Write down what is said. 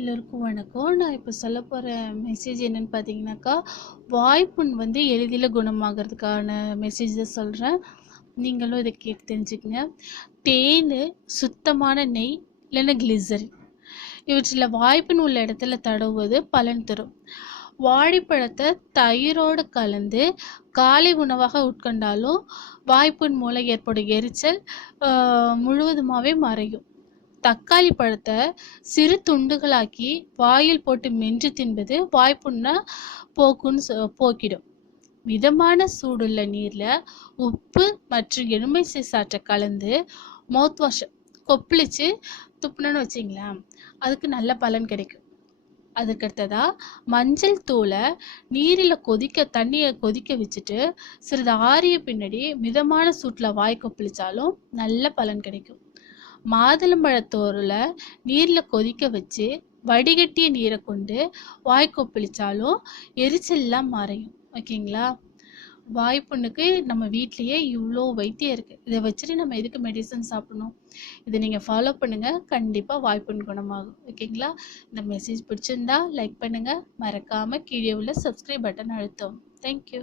எல்லோருக்கும் வணக்கம். நான் இப்போ சொல்ல போகிற மெசேஜ் என்னன்னு பார்த்தீங்கன்னாக்கா, வாய்ப்புண் எளிதில் குணமாகறதுக்கான மெசேஜ் தான் சொல்கிறேன். நீங்களும் இதை கேட்டு தெரிஞ்சுக்கங்க. தேன், சுத்தமான நெய் இல்லைன்னா கிளிசரின் இவற்றில் வாய்ப்புண் உள்ள இடத்துல தடவுவது பலன் தரும். வாழைப்பழத்தை தயிரோடு கலந்து காலை உணவாக உட்கொண்டாலும் வாய்ப்புண் மூலம் ஏற்படும் எரிச்சல் முழுவதுமாகவே மறையும். தக்காளி பழத்தை சிறு துண்டுகளாக்கி வாயில் போட்டு மென்று தின்பது வாய்ப்புண்ணை போக்கிடும். மிதமான சூடுள்ள நீர்ல உப்பு மற்றும் எலுமிச்சை சாற்றை கலந்து மவுத் வாஷ் கொப்பளிச்சு துப்புனன்னு வச்சிங்களேன், அதுக்கு நல்ல பலன் கிடைக்கும். அதுக்கடுத்ததா மஞ்சள் தூளை தண்ணியை கொதிக்க வச்சுட்டு சிறிது ஆறிய பின்னாடி மிதமான சூட்டில் வாய் கொப்பளிச்சாலும் நல்ல பலன் கிடைக்கும். மாதுளம்பழத்தோரில் நீரில் கொதிக்க வச்சு வடிகட்டிய நீரை கொண்டு வாய் கொப்பளிச்சாலும் எரிச்சல்லாம் மறையும். ஓகேங்களா? வாய்ப்புண்ணுக்கு நம்ம வீட்லேயே இவ்வளோ வைத்தியம் இருக்குது. இதை வச்சுட்டு நம்ம எதுக்கு மெடிசன் சாப்பிடணும்? இதை நீங்கள் ஃபாலோ பண்ணுங்கள், கண்டிப்பாக வாய்ப்புண் குணமாகும். ஓகேங்களா? இந்த மெசேஜ் பிடிச்சிருந்தா லைக் பண்ணுங்கள், மறக்காமல் கீழே உள்ள சப்ஸ்கிரைப் பட்டன் அழுத்தவும். தேங்க்யூ.